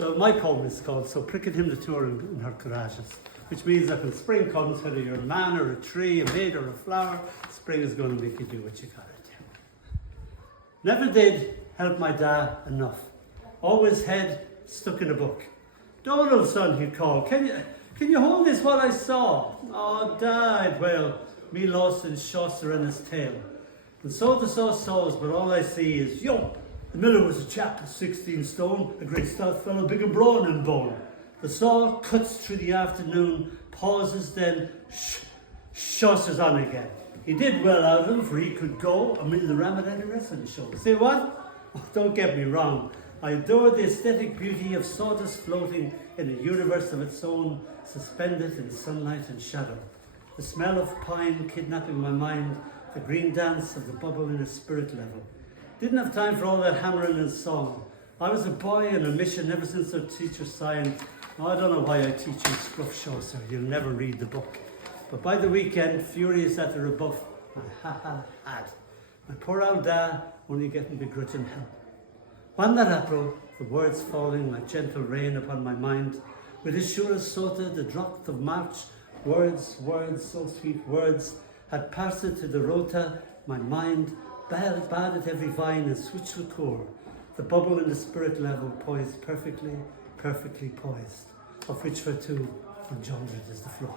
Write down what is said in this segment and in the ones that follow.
So my poem is called So Pricked Him the Tour in Her Courageous, which means that when spring comes, whether you're a man or a tree, a maid or a flower, spring is going to make you do what you gotta do. Never did help my dad enough. Always head stuck in a book. Donall, son, he'd call. Can you hold this while I saw? Oh, Dad, well, me lost in Chaucer and his tale. And so the saw saws, but all I see is, yo, the miller was a chap of 16 stone, a great stout fellow, big and brawn in bone. The saw cuts through the afternoon, pauses, then Chaucer's on again. He did well out of him, for he could go and win the Ramadan wrestling show. Say what? Oh, don't get me wrong. I adore the aesthetic beauty of sawdust floating in a universe of its own, suspended in sunlight and shadow. The smell of pine kidnapping my mind, the green dance of the bubble in a spirit level. Didn't have time for all that hammering and song. I was a boy on a mission ever since our teacher signed. I don't know why I teach you scruff Chaucer, you'll never read the book. But by the weekend, furious at the rebuff, I had. My poor old dad only getting begrudging help. When that April, the words falling like gentle rain upon my mind, with his sure sota, the drought of March, words, so sweet words, had passed it to the rota, my mind, bad at every vine and switch liqueur, the bubble in the spirit level poised perfectly poised, of which for two, unjoined is the floor.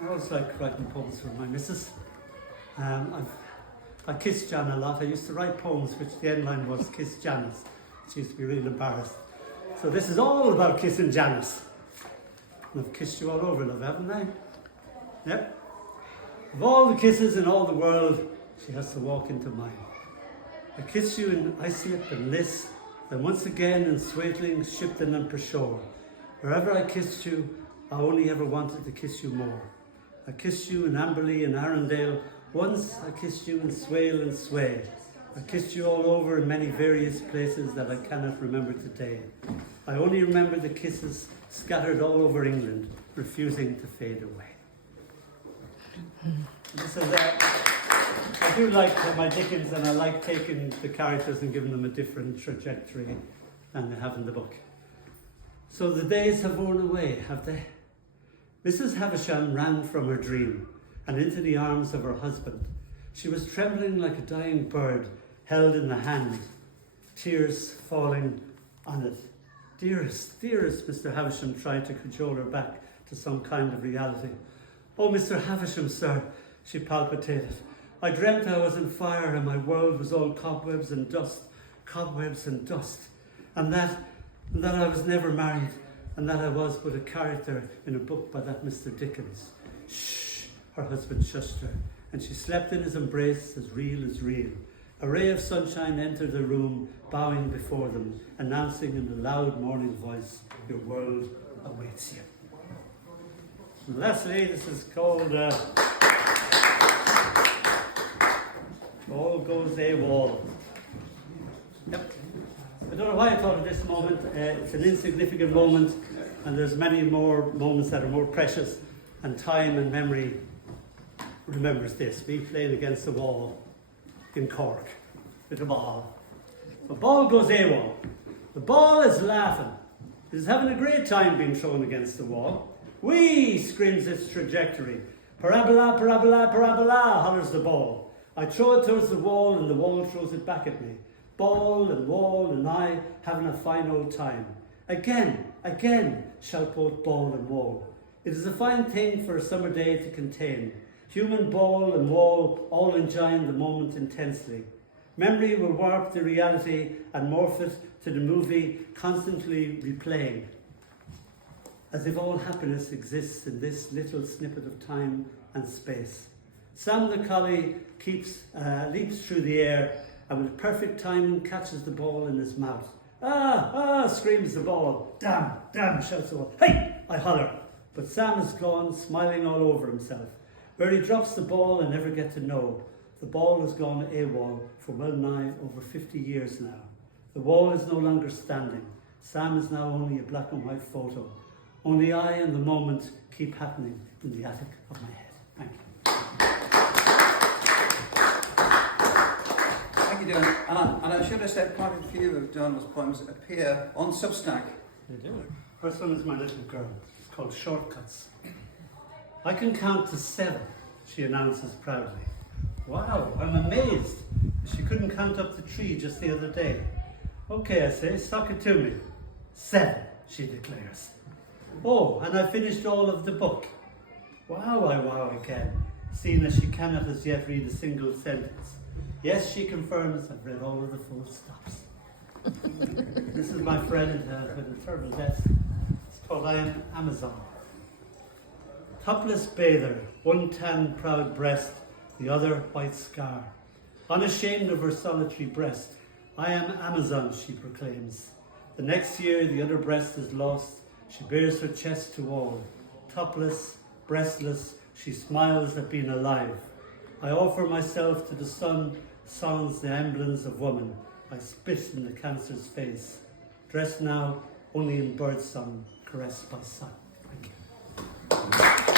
I always like writing poems for my missus. I kissed Jan a lot. I used to write poems which the end line was Kiss Janice. She used to be really embarrassed. So this is all about kissing Janice. And I've kissed you all over, love, haven't I? Yep. Of all the kisses in all the world, she has to walk into mine. I kissed you in Islip and Liss, then once again in Swaitling, Shipton and Pershore. Wherever I kissed you, I only ever wanted to kiss you more. I kissed you in Amberley and Arundel. Once I kissed you in Swale and Sway. I kissed you all over in many various places that I cannot remember today. I only remember the kisses scattered all over England, refusing to fade away. This is I do like my Dickens, and I like taking the characters and giving them a different trajectory than they have in the book. So the days have worn away, have they? Mrs. Havisham ran from her dream and into the arms of her husband. She was trembling like a dying bird held in the hand, tears falling on it. Dearest, Mr. Havisham tried to cajole her back to some kind of reality. Oh, Mr. Havisham, sir, she palpitated. I dreamt I was in fire and my world was all cobwebs and dust, and that I was never married, and that I was but a character in a book by that Mr. Dickens. Shh, her husband shushed her, and she slept in his embrace as real as real. A ray of sunshine entered the room, bowing before them, announcing in a loud morning voice, your world awaits you. And lastly, this is called All Goes AWOL. Yep. I don't know why I thought of this moment. It's an insignificant moment, and there's many more moments that are more precious, and time and memory remembers this. Me playing against the wall in Cork with the ball. The ball goes AWOL. The ball is laughing. It is having a great time being thrown against the wall. Whee! Screams its trajectory. Parabola, parabola, parabola, hollers the ball. I throw it towards the wall and the wall throws it back at me. Ball and wall and I having a fine old time. Again, shout both ball and wall. It is a fine thing for a summer day to contain. Human ball and wall all enjoying the moment intensely. Memory will warp the reality and morph it to the movie constantly replaying. As if all happiness exists in this little snippet of time and space. Sam the collie leaps through the air and with perfect timing catches the ball in his mouth. Ah, screams the ball. Damn, shouts the ball. Hey, I holler. But Sam is gone, smiling all over himself. Where he drops the ball I never get to know. The ball has gone AWOL for well nigh over 50 years now. The wall is no longer standing. Sam is now only a black and white photo. Only I and the moment keep happening in the attic of my head. Thank you. And I should have said quite a few of Donall's poems appear on Substack. They do. First one is my little girl. It's called Shortcuts. I can count to 7, she announces proudly. Wow, I'm amazed. She couldn't count up to 3 just the other day. Okay, I say, sock it to me. 7, she declares. Oh, and I finished all of the book. Wow, I wow again, seeing as she cannot as yet read a single sentence. Yes, she confirms, I've read all of the full stops. This is my friend with a terrible death. It's called I Am Amazon. Topless bather, one tan proud breast, the other white scar. Unashamed of her solitary breast, I am Amazon, she proclaims. The next year the other breast is lost, she bears her chest to all. Topless, breastless, she smiles at being alive. I offer myself to the sun, sans the emblems of woman. I spit in the cancer's face. Dressed now only in birdsong, caressed by sun. Thank you.